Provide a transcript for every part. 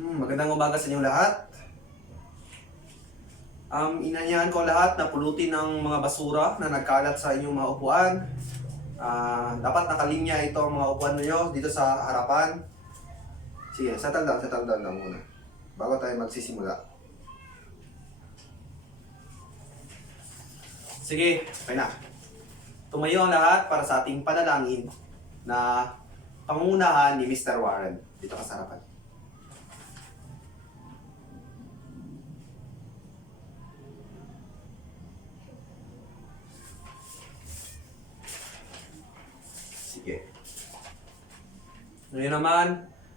Magandang umaga sa inyong lahat. Inanyahan ko lahat na pulutin ng mga basura na nagkalat sa inyong mga upuan. Dapat nakalinya ito ang mga upuan niyo dito sa harapan. Sige, settle down lang muna bago tayo magsisimula. Sige, okay na. Tumayo ang lahat para sa ating panalangin na pangungunahan ni Mr. Warren dito ka sa harapan. Sige. Ngayon naman,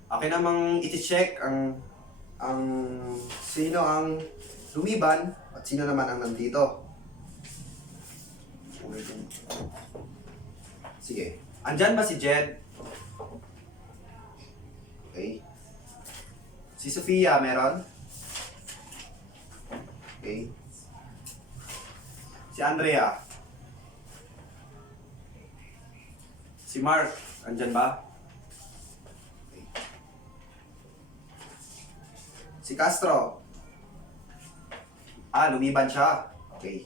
akin namang iti-check ang sino ang lumiban at sino naman ang nandito. Sige. Andyan ba si Jed? Okay. Si Sofia, meron? Okay. Si Andrea. Si Mark, andyan ba? Okay. Si Castro. Lumiban siya. Okay.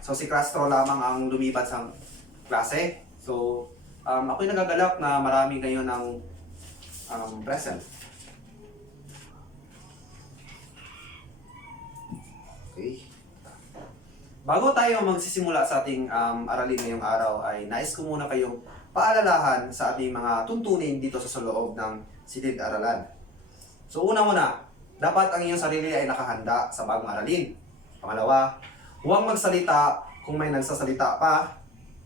So si Castro lamang ang lumiban sa klase. So, ako'y nagagalak na marami ngayon ang present. Okay. Bago tayo magsisimula sa ating aralin ngayong araw ay nais ko muna kayong paalalahan sa ating mga tuntunin dito sa loob ng silid-aralan. So una-una, dapat ang iyong sarili ay nakahanda sa bagong aralin. Pangalawa, huwag magsalita kung may nagsasalita pa.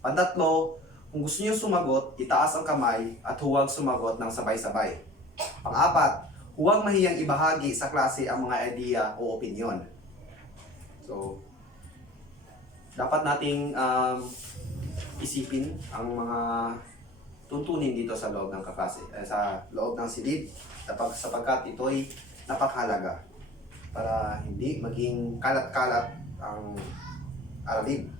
Pantatlo, kung gusto niyo sumagot, itaas ang kamay at huwag sumagot ng sabay-sabay. Pang-apat, huwag mahiyang ibahagi sa klase ang mga idea o opinyon. So, dapat nating isipin ang mga tuntunin dito sa loob ng kaklase, sa loob ng silid, sapagkat ito'y napakahalaga para hindi maging kalat-kalat ang aralin.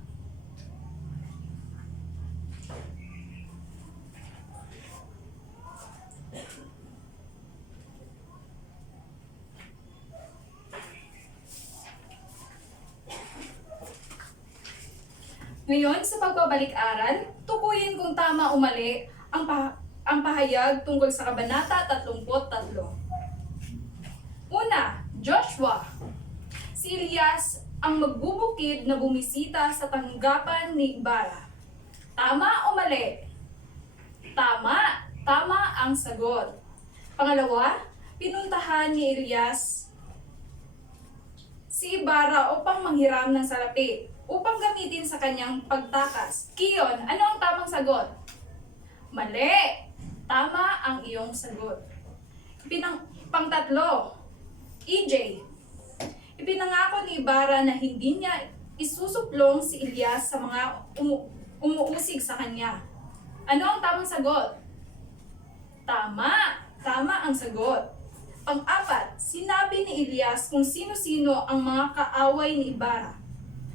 Ngayon, sa pagbabalik-aral, tukuyin kung tama o mali ang pahayag tungkol sa Kabanata 33. Una, Joshua. Si Elias ang magbubukid na bumisita sa tanggapan ni Ibarra. Tama o mali? Tama. Tama ang sagot. Pangalawa, pinuntahan ni Elias si Ibarra upang manghiram ng salapi upang gamitin sa kanyang pagtakas. Kiyon, ano ang tamang sagot? Mali! Tama ang iyong sagot. Pangtatlo, EJ. Ipinangako ni Ibarra na hindi niya isusuplong si Elias sa mga umuusig sa kanya. Ano ang tamang sagot? Tama! Tama ang sagot. Pang-apat, sinabi ni Elias kung sino-sino ang mga kaaway ni Ibarra.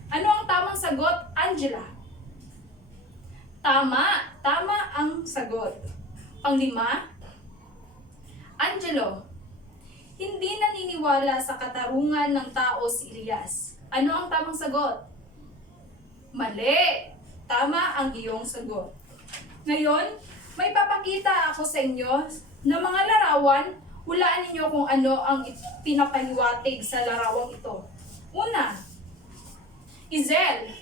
Ano ang tamang sagot, Angela? Tama. Tama ang sagot. Panglima, Angelo. Hindi naniniwala sa katarungan ng tao si Elias. Ano ang tamang sagot? Mali. Tama ang iyong sagot. Ngayon, may papakita ako sa inyo na mga larawan. Hulaan ninyo kung ano ang pinapahiwatig sa larawang ito. Una, Izel,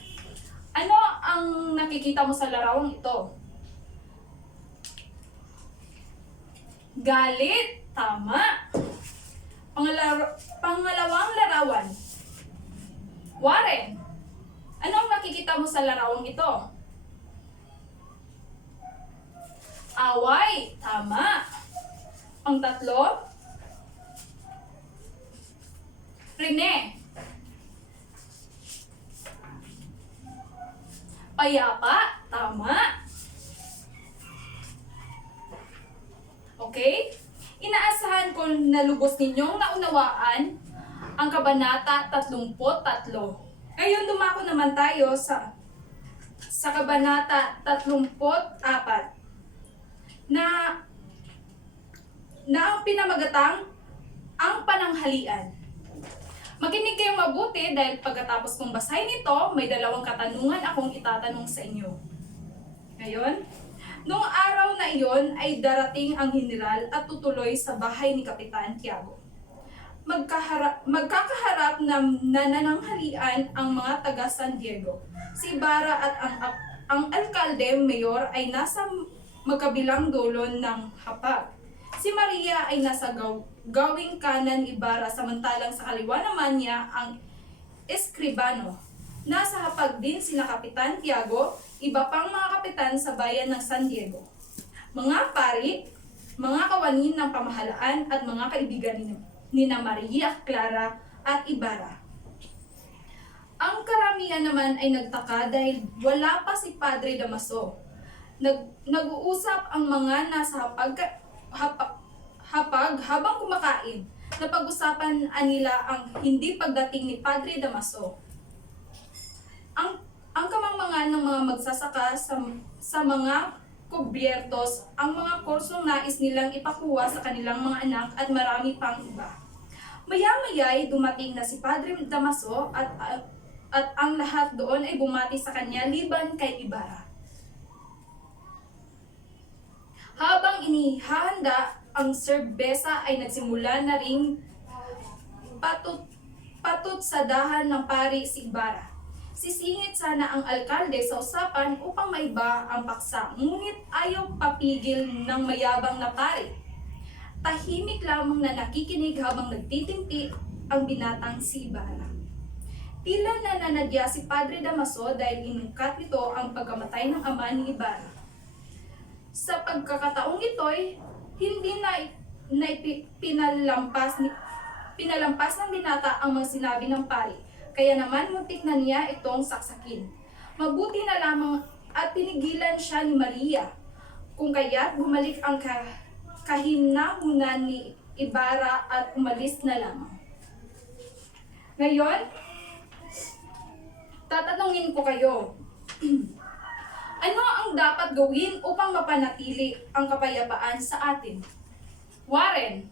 ano ang nakikita mo sa larawang ito? Galit, tama. Pangalawang larawan, Warren, ano ang nakikita mo sa larawang ito? Away, tama. Pangtatlo, Rene, payapa, tama. Okay? Inaasahan ko na lubos ninyong naunawaan ang Kabanata 33. Ngayon dumako naman tayo sa Kabanata 34 na ang pinamagatang ang pananghalian. Makinig kayong mabuti dahil pagkatapos kong basahin ito, may 2 katanungan akong itatanong sa inyo. Ngayon, noong araw na iyon ay darating ang general at tutuloy sa bahay ni Kapitan Tiago. Magkakaharap na nanananghalian ang mga taga San Diego. Si Ibarra at ang alkalde, mayor ay nasa magkabilang dulo ng hapag. Si Maria ay nasa gawing kanan ni Ibarra, samantalang sa kaliwa naman niya ang eskribano. Nasa hapag din sina Kapitan Tiago, iba pang mga kapitan sa bayan ng San Diego, mga pari, mga kawanin ng pamahalaan at mga kaibigan ni Maria Clara at Ibarra. Ang karamihan naman ay nagtaka dahil wala pa si Padre Damaso. Nag-uusap ang mga nasa hapag habang kumakain. Napag-usapan nila ang hindi pagdating ni Padre Damaso. Ang kamangmangan ng mga magsasaka sa mga kubyertos, ang mga kursong nais nilang ipakuha sa kanilang mga anak at marami pang iba. Maya-maya ay dumating na si Padre Damaso at ang lahat doon ay bumati sa kanya liban kay Ibarra. Habang inihahanda ang serbesa ay nagsimula na ring patot sa dahan ng pari si Ibarra. Sisingit sana ang alkalde sa usapan upang maiba ang paksa, ngunit ayaw papigil ng mayabang na pari. Tahimik lamang na nakikinig habang nagtitimpi ang binatang si Ibarra. Tila nananadya si Padre Damaso dahil inungkat nito ang pagkamatay ng ama ni Ibarra. Sa pagkakataong ito'y hindi na pinalampas ng binata ang mga sinabi ng pari. Kaya naman muntik na niya itong saksakin. Mabuti na lamang at pinigilan siya ni Maria. Kung kaya't bumalik ang kahinahunan ni Ibarra at umalis na lamang. Ngayon, tatanungin ko kayo. Ano ang dapat gawin upang mapanatili ang kapayapaan sa atin? Warren.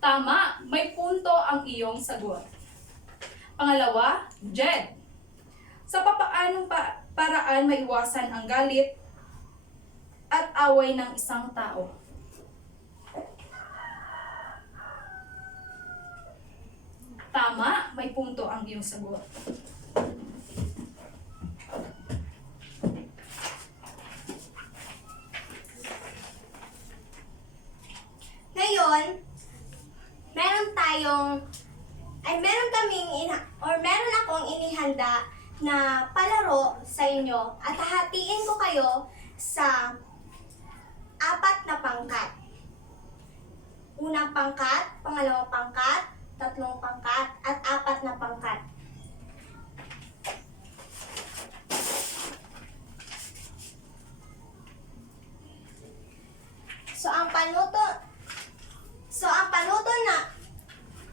Tama, may punto ang iyong sagot. Pangalawa, Jed. Sa papaanong paraan maiwasan ang galit at away ng isang tao? Tama, may punto ang iyong sagot. Ngayon, meron akong inihanda na palaro sa inyo at hahatiin ko kayo sa 4 na pangkat. Unang pangkat, pangalawang pangkat, 3 pangkat, at 4 na pangkat.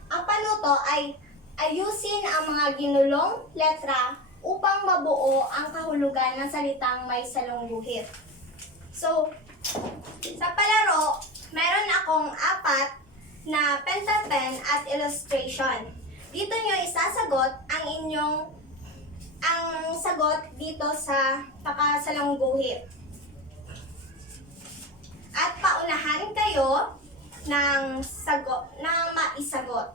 Ang panuto ay ayusin ang mga ginulong letra upang mabuo ang kahulugan ng salitang may salungguhit. So, sa palaro, meron akong 4 na pencil pen at illustration. Dito nyo isasagot ang sagot dito sa pakasalungguhit. At paunahan kayo ng maisagot.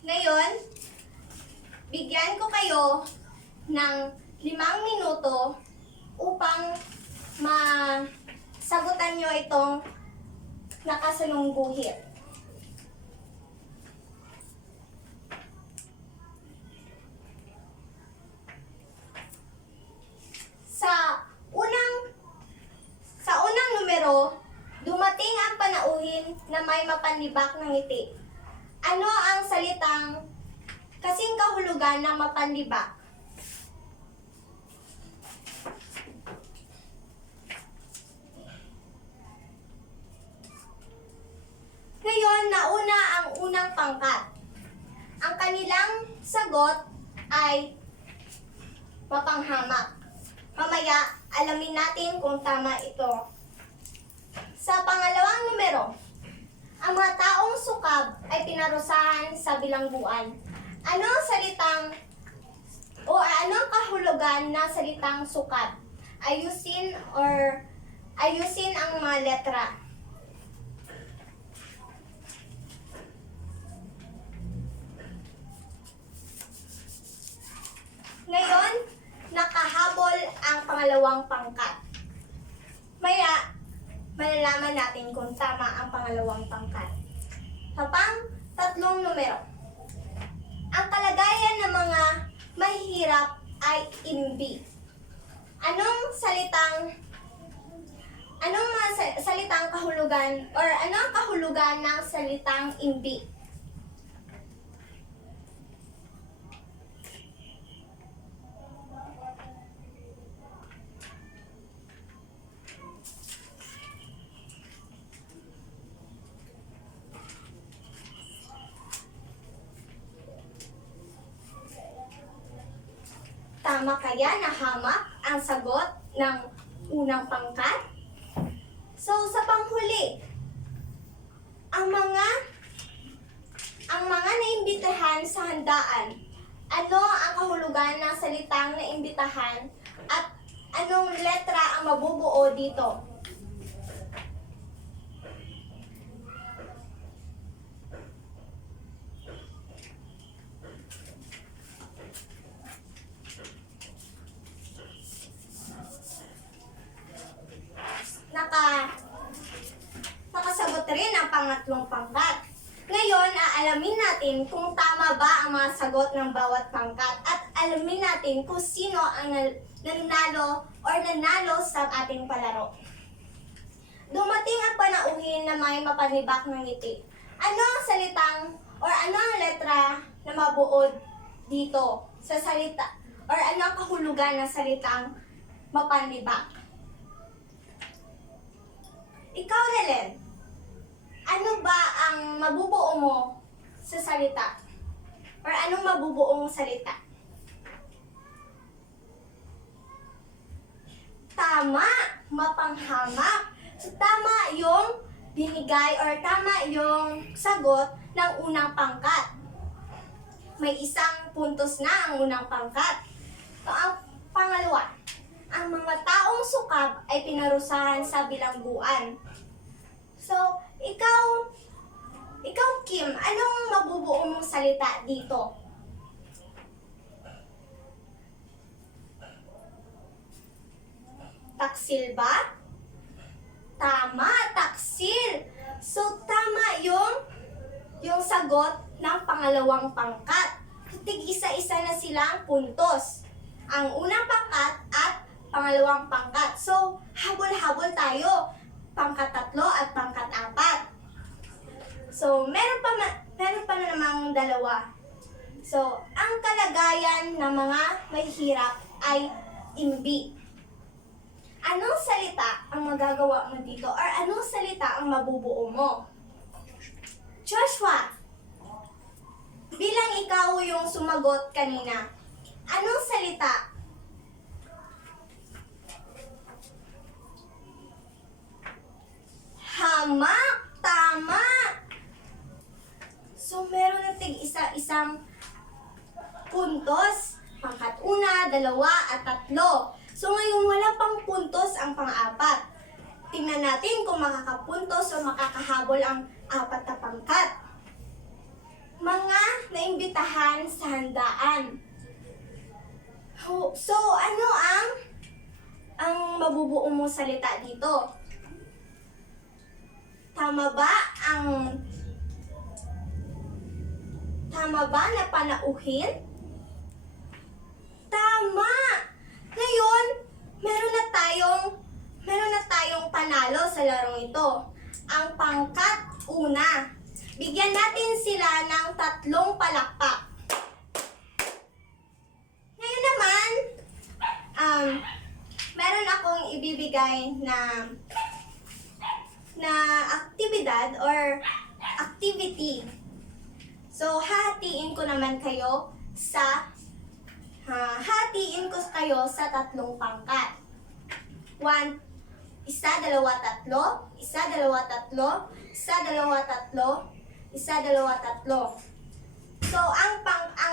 Ngayon, bigyan ko kayo ng 5 minuto upang masagutan nyo itong nakasalungguhit. Sa unang numero, dumating ang panauhin na may mapanlibak ng ngiti. Ano ang salitang kasing kahulugan ng mapanlibak? Ngayon, unang pangkat. Ang kanilang sagot ay mapanghamak. Mamaya, alamin natin kung tama ito. Sa pangalawang numero, ang mga taong sukab ay pinarusahan sa bilangguan. Anong salitang o anong kahulugan ng salitang sukab? Ayusin ang mga letra. Ngayon, nakahabol ang pangalawang pangkat. Maya, malalaman natin kung tama ang pangalawang pangkat. Sa tatlong numero. Ang kalagayan ng mga mahihirap ay imbi. Anong mga salitang kahulugan or anong kahulugan ng salitang imbi? Tama kaya na hamak ang sagot ng unang pangkat? So, sa panghuli, ang mga naimbitahan sa handaan, ano ang kahulugan ng salitang naimbitahan at anong letra ang mabubuo dito? Nakasagot rin ang pangatlong pangkat. Ngayon, aalamin natin kung tama ba ang mga sagot ng bawat pangkat at alamin natin kung sino ang nanalo sa ating palaro. Dumating ang panauhin na may mapanibak ng ngiti. Ano ang salitang ano ang letra na mabuod dito sa salita or ano ang kahulugan ng salitang mapanibak? Ikaw, Helen, ano ba ang mabubuo mo sa salita? Or anong mabubuong salita? Tama, mapanghamak. So, tama yung binigay or tama yung sagot ng unang pangkat. May isang puntos na ang unang pangkat. So, ang pangalawa, ang mga taong sukab ay pinarusahan sa bilangguan. So, ikaw Kim, anong mabubuo mong salita dito? Taksil ba? Tama, taksil. So, tama yung sagot ng pangalawang pangkat. Tig-isa-isa na silang puntos. Ang unang pangkat at pangalawang pangkat. So, habol-habol tayo. Pangkat 3 at pangkat 4. So, meron pa na namang dalawa. So, ang kalagayan ng mga mahihirap ay imbi. Anong salita ang magagawa mo dito? Or anong salita ang mabubuo mo? Joshua, bilang ikaw yung sumagot kanina, anong salita? Hamak! Tama! So, meron na tig-isa-isang puntos. Pangkat 1, 2, at 3. So, ngayon wala pang puntos ang pang-4. Tingnan natin kung makakapuntos o makakahabol ang 4 na pangkat. Mga naimbitahan sa handaan. So, ano ang mabubuo mong salita dito? Tama ba na panauhin? Tama! Ngayon, meron na tayong panalo sa larong ito. Ang pangkat 1. Bigyan natin sila ng 3 palakpak. Ngayon naman, meron akong ibibigay na aktibidad or activity. So, hahatiin ko kayo sa tatlong pangkat. 1, isa, dalawa, tatlo, isa, dalawa, tatlo, isa, dalawa, tatlo, isa, dalawa, tatlo. So, ang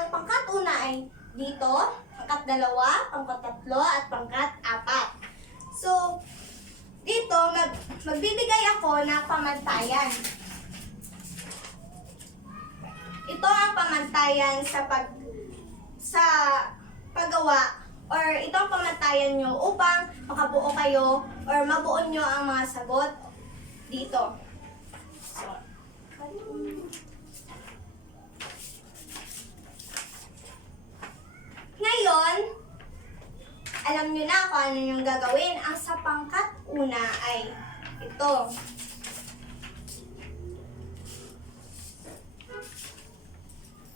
pangkat una ay dito, pangkat dalawa, pangkat tatlo, at pangkat apat. So, dito, magbibigay ako ng pamantayan. Ito ang pamantayan sa paggawa, or ito ang pamantayan nyo upang makabuo kayo or mabuo nyo ang mga sagot dito. So, ngayon, alam nyo na kung ano yung gagawin. Ang sa pangkat una ay ito.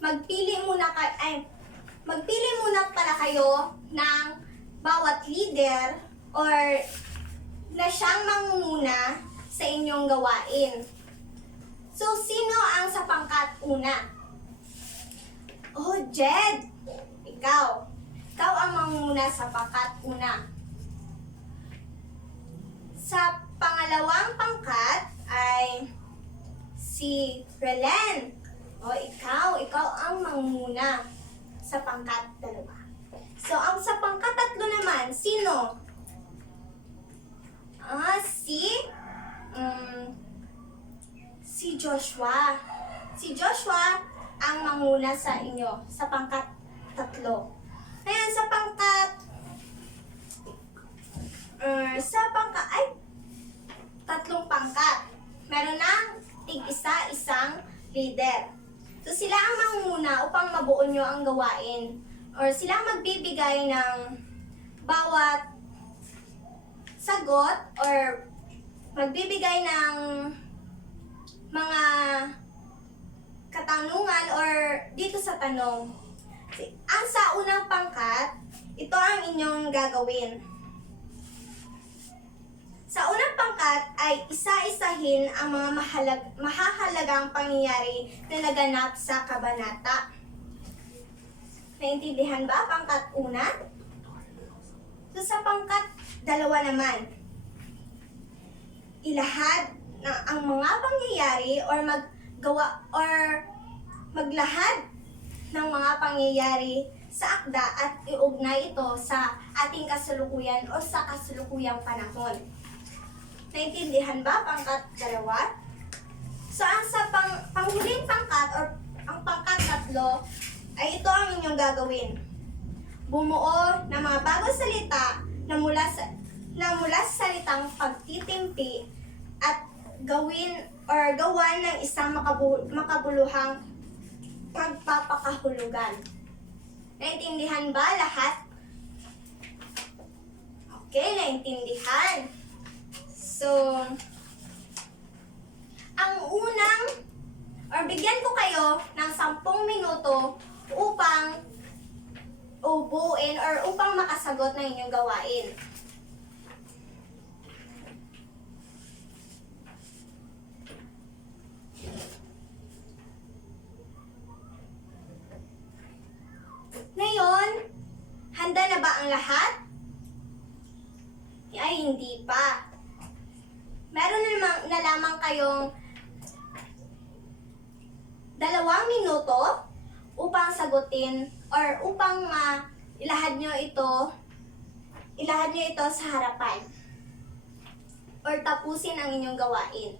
Magpili muna pala kayo ng bawat leader or na siyang mangunguna sa inyong gawain. So, sino ang sa pangkat una? Oh, Jed! Ikaw. Ikaw ang mangunguna sa pangkat una. Sa pangalawang pangkat ay si Relen. O, ikaw ang mangunguna sa pangkat dalawa. So, ang sa pangkat tatlo naman, sino? Si Joshua. Si Joshua ang manguna sa inyo sa pangkat tatlo. Ayan, tatlong pangkat. Meron ng isang leader. So, sila ang manguna upang mabuo nyo ang gawain. Or sila ang magbibigay ng bawat sagot or magbibigay ng mga katanungan or dito sa tanong. Ang sa unang pangkat, ito ang inyong gagawin. Sa unang pangkat ay isa-isahin ang mga mahahalagang pangyayari na naganap sa kabanata. Naintindihan ba pangkat una? So sa pangkat dalawa naman, ilahad na ang mga pangyayari or maglahad ng mga pangyayari sa akda at iugnay ito sa ating kasalukuyan o sa kasalukuyang panahon. Naintindihan ba pangkat dalawa? So, ang sa panghuling pangkat or ang pangkat tatlo, ay ito ang inyong gagawin. Bumuo ng mga bagong salita na mula sa salitang pagtitimpi at gawan ng isang makabuluhang pagpapakahulugan. Naintindihan ba lahat? Okay, naintindihan. So, ang unang, or bigyan ko kayo ng 10 minuto upang ubuin or upang makasagot ng inyong gawain. Ngayon, handa na ba ang lahat? Ay, hindi pa. Meron na lamang kayong 2 minuto upang sagutin or upang ilahad nyo ito sa harapan or tapusin ang inyong gawain.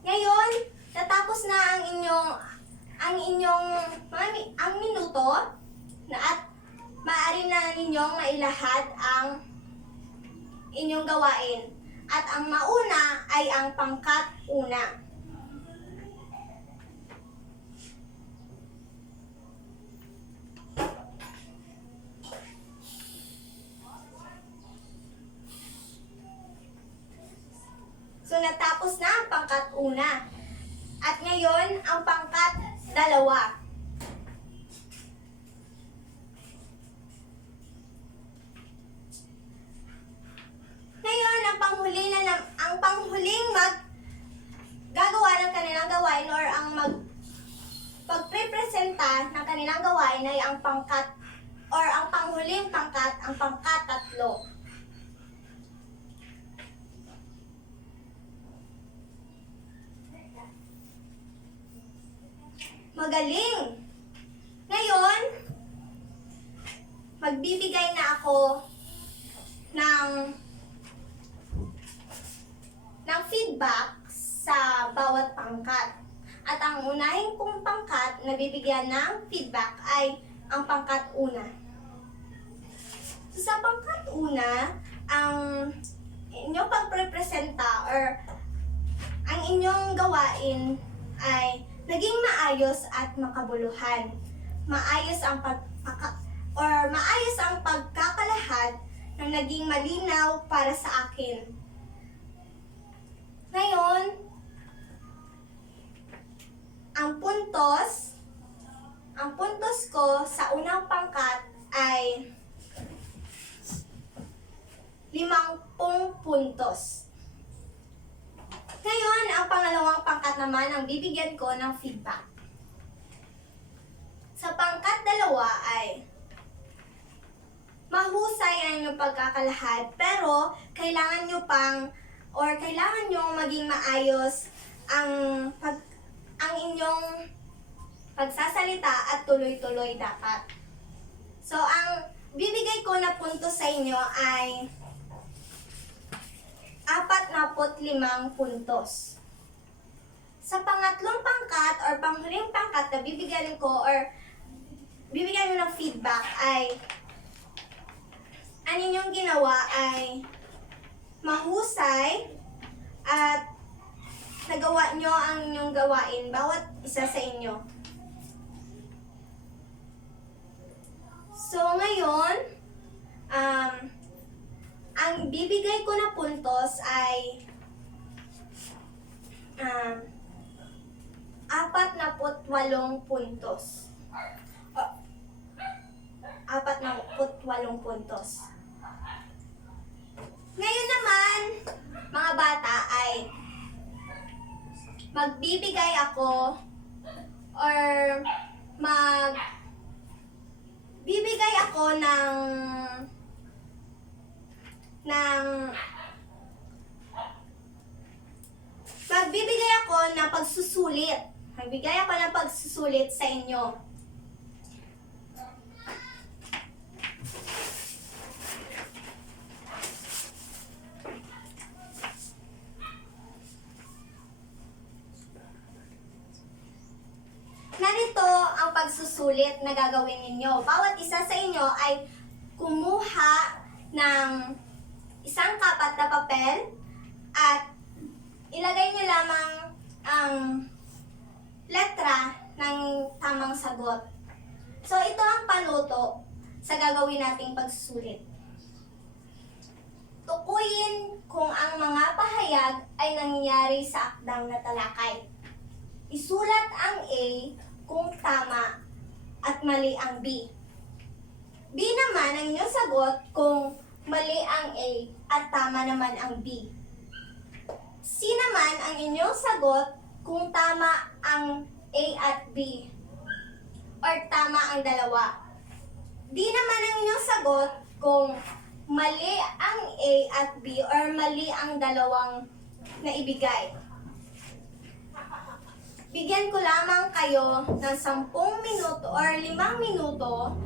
Ngayon, natapos na ang minuto na at maaari na ninyong mailahad ang inyong gawain. At ang mauna ay ang pangkat una. So, natapos na ang pangkat una. At ngayon, ang pangkat dalawa. gawain ay ang pangkat or ang panghuling pangkat, ang pangkatatlo. Magaling! Ngayon, magbibigay na ako ng feedback sa bawat pangkat. At ang unahin kong pangkat na bibigyan ng feedback ay ang pangkat una. So, sa pangkat una, ang inyong pagprepresenta or ang inyong gawain ay naging maayos at makabuluhan. Maayos ang maayos ang pagkakalahad na naging malinaw para sa akin. Ngayon, ang puntos ko sa unang pangkat ay 50 puntos. Ngayon, ang pangalawang pangkat naman ang bibigyan ko ng feedback. Sa pangkat 2 ay mahusay ang inyong pagkakalahad, pero kailangan nyo maging maayos ang inyong pagsasalita at tuloy-tuloy dapat. So, ang bibigay ko na puntos sa inyo ay 45 puntos. Sa pangatlong pangkat or panghuling pangkat na bibigyan ko or bibigyan nyo ng feedback ay ang inyong ginawa ay mahusay at nagawa nyo ang inyong gawain, bawat isa sa inyo. So, ngayon, ang bibigay ko na puntos ay 48 puntos. 48 puntos. Ngayon naman, mga bata, ay magbibigay ako or magbibigay ako ng pagsusulit. Magbigay ako ng pagsusulit sa inyo. Narito ang pagsusulit na gagawin ninyo. Bawat isa sa inyo ay kumuha ng isang kapat na papel at ilagay niyo lamang ang letra ng tamang sagot. So, ito ang panuto sa gagawin nating pagsusulit. Tukuyin kung ang mga pahayag ay nangyayari sa akdang na talakay. Isulat ang A kung tama at mali ang B. B naman ang inyong sagot kung mali ang A at tama naman ang B. C naman ang inyong sagot kung tama ang A at B or tama ang dalawa. D naman ang inyong sagot kung mali ang A at B or mali ang dalawang naibigay. Bigyan ko lamang kayo ng 10 minuto or 5 minuto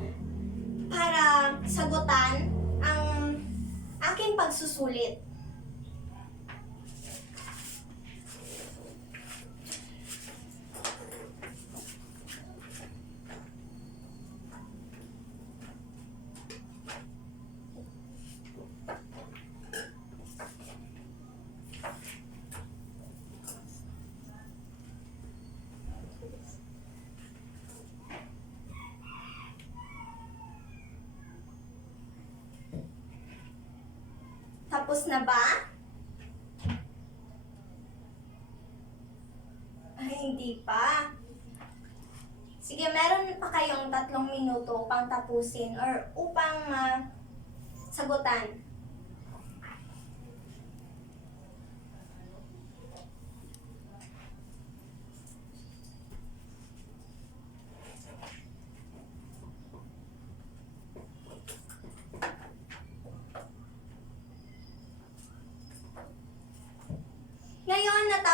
para sagutan ang aking pagsusulit. Tapos na ba? Ay, hindi pa. Sige, meron pa kayong 3 minuto upang tapusin or upang sagutan.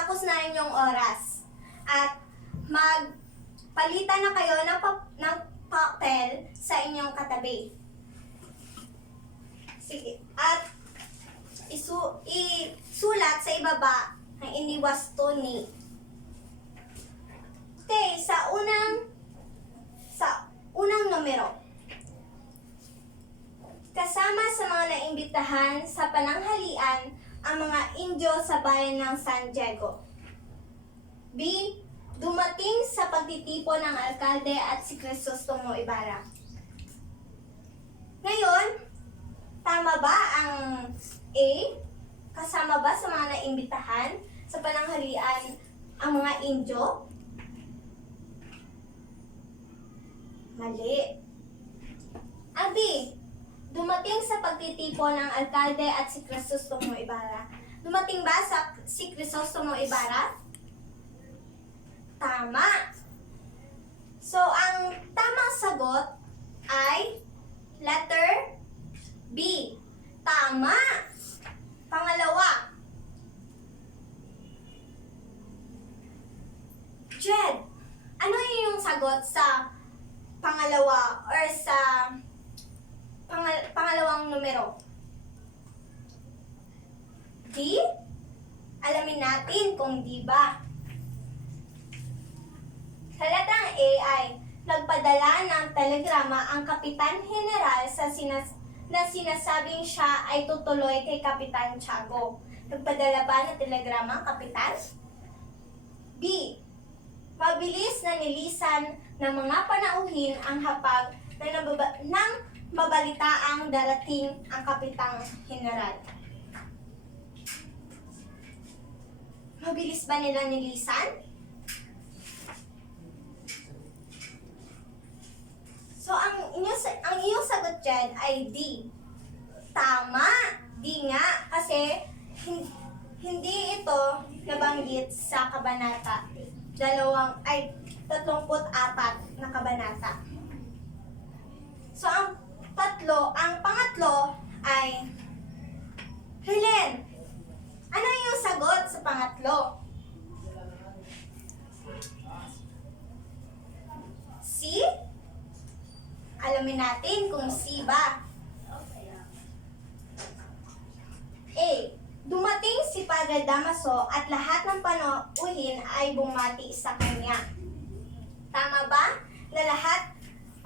tapos na inyong oras. At magpalitan na kayo ng papel sa inyong katabi. Sige. At isulat sa ibaba ang iniwasto ni. Okay, sa unang numero. Kasama sa mga naimbitahan sa pananghalian ang mga Indio sa bayan ng San Diego. B. Dumating sa pagtitipon ng alkalde at si Crisostomo Ibarra. Ngayon, tama ba ang A? Kasama ba sa mga naimbitahan sa pananghalian ang mga Indio? Mali. Ang B. Dumating sa pagtitipon ng alkalde at si Crisostomo Ibarra. Dumating ba si Crisostomo Ibarra? Tama. So, ang tamang sagot ay letter B. Tama. Pangalawa. Jed, ano yung sagot sa pangalawa or sa pangalawang numero? D? Alamin natin kung di ba. Sa letrang A ay nagpadala ng telegrama ang Kapitan General na sinasabing siya ay tutuloy kay Kapitan Tiago. Nagpadala ba ng telegrama ang Kapitan? B. Mabilis na nilisan ng mga panauhin ang hapag ng mabalitaang darating ang Kapitang General. Mabilis ba nila nilisan? So, ang iyong sagot dyan ay D. Tama. D nga. Kasi, hindi ito nabanggit sa kabanata. 34 na kabanata. So, ang pangatlo ay Helen. Ano yung sagot sa pangatlo? C? Alamin natin kung C ba. A. Dumating si Padre Damaso at lahat ng panauhin ay bumati sa kanya. Tama ba? Na lahat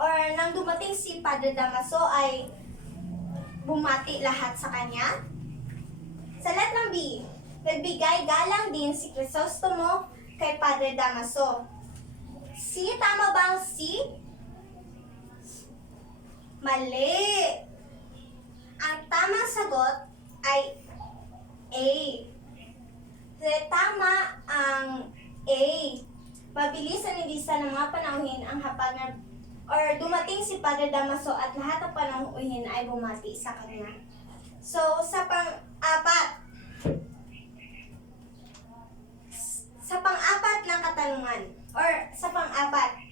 or nang dumating si Padre Damaso ay bumati lahat sa kanya? Sa letrang B, nagbigay galang din si Crisostomo kay Padre Damaso. C, tama ba ang C? Mali. Ang tamang sagot ay A. Tama ang A. Mabilis ang nilisan ng mga panauhin ang hapag na or dumating si Padre Damaso at lahat ng panauhin ay bumati sa kanya. So, sa pang-apat na katanungan or sa pang-apat,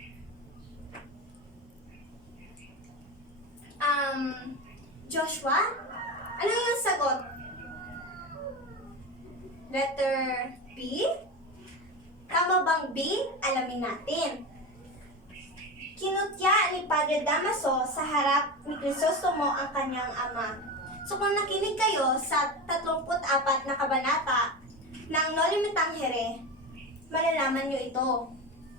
Joshua, ano yung sagot? Letter B? Tama bang B? Alamin natin. Kinutya ni Padre Damaso sa harap ni Crisostomo ang kanyang ama. So kung nakinig kayo sa 34 na kabanata ng Noli Me Tangere, malalaman nyo ito.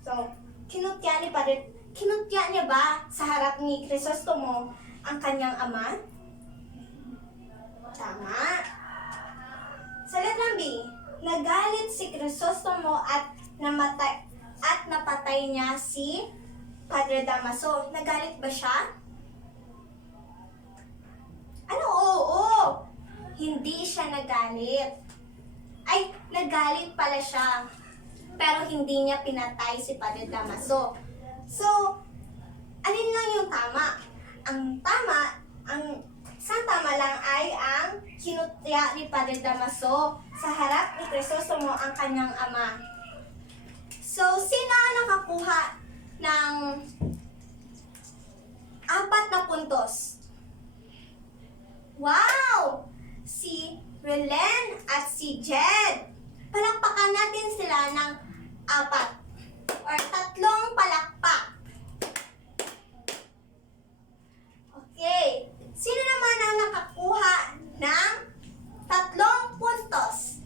So, kinutya niya ba sa harap ni Crisostomo ang kanyang ama? Tama. Sa letrang B, nagalit si Crisostomo at napatay niya si Padre Damaso. Nagalit ba siya? Ano? Oo. Hindi siya nagalit. Ay, nagalit pala siya. Pero hindi niya pinatay si Padre Damaso. So, alin lang yung tama? Ang tama lang ay ang kinutya ni Padre Damaso sa harap ni Crisostomo ang kanyang ama. So, sino ang nakakuha ng 4 na puntos? Wow! Si Relen at si Jed. palakpakan natin sila ng 4 or 3 palakpak. Okay. Sino naman ang nakakuha ng 3 puntos?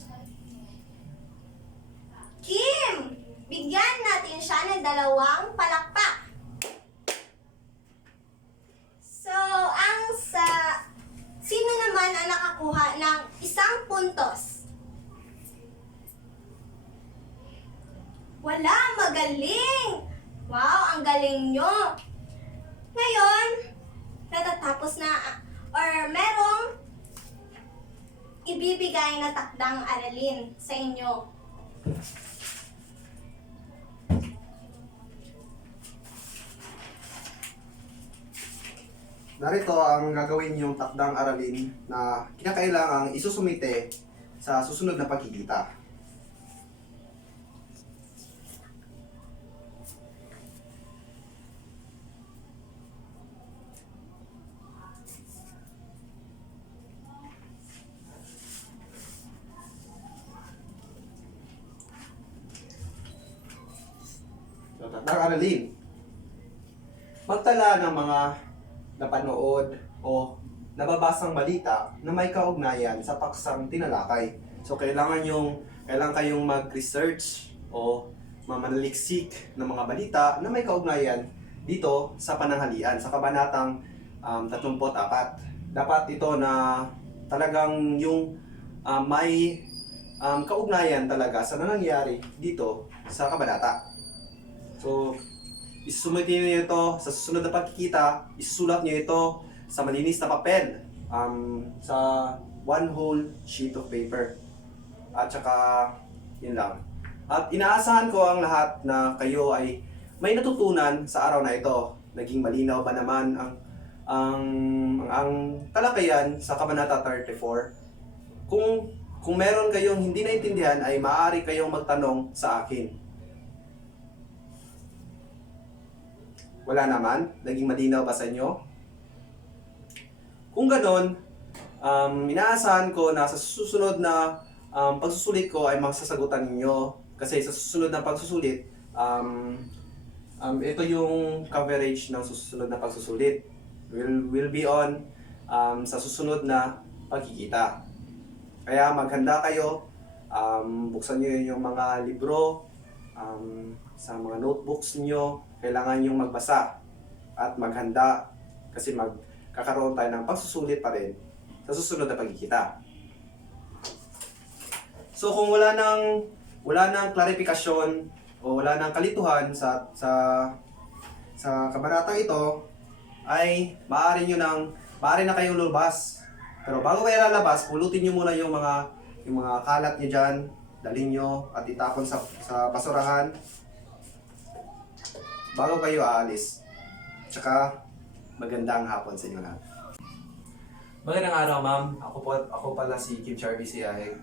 Kim! Bigyan natin siya ng 2 palakpak. So, sino naman ang nakakuha ng 1 puntos? Wala, magaling! Wow, ang galing nyo! Ngayon, natatapos na or merong ibibigay na takdang aralin sa inyo. Narito ang gagawin yung takdang aralin na kinakailangang isusumite sa susunod na pagkikita. So, takdang aralin. Magtala ng mga napanood o nababasang balita na may kaugnayan sa paksang tinalakay. So kailangan kayong mag-research o mamanaliksik ng mga balita na may kaugnayan dito sa pananghalian, sa kabanatang 34. Dapat ito na talagang yung may kaugnayan talaga sa nangyayari dito sa kabanata. So, isusumite niyo ito sa susunod na pagkikita, isusulat niyo ito sa malinis na papel, sa 1 whole sheet of paper. At saka, yun lang. At inaasahan ko ang lahat na kayo ay may natutunan sa araw na ito. Naging malinaw ba naman ang talakayan sa Kabanata 34? Kung meron kayong hindi naintindihan ay maaari kayong magtanong sa akin. Wala naman? Naging malinaw ba sa inyo? Kung ganon, inaasahan ko na sa susunod na pagsusulit ko ay masasagutan ninyo. Kasi sa susunod na pagsusulit, ito yung coverage ng susunod na pagsusulit. Will be on sa susunod na pagkikita. Kaya maghanda kayo, buksan nyo yung mga libro, sa mga notebooks niyo, kailangan yung magbasa at maghanda kasi magkakaroon tayo ng pagsusulit pa rin sa susunod na pagkikita. So kung wala nang klarifikasyon o wala nang kalituhan sa kabanatang ito, ay maaari na kayong lumabas. Pero bago kayo lalabas, pulutin niyo muna yung mga kalat niyo diyan, dalhin niyo at itapon sa basurahan bago kayo aalis. Tsaka magandang hapon sa inyo lahat. Magandang araw, ma'am. Ako pala si Kim Charby Siaheg.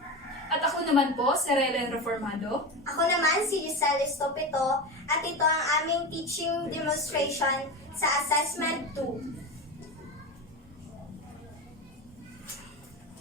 At ako naman po, si Relen Reformado. Ako naman si Giselle Estopito at ito ang aming teaching demonstration sa Assessment 2.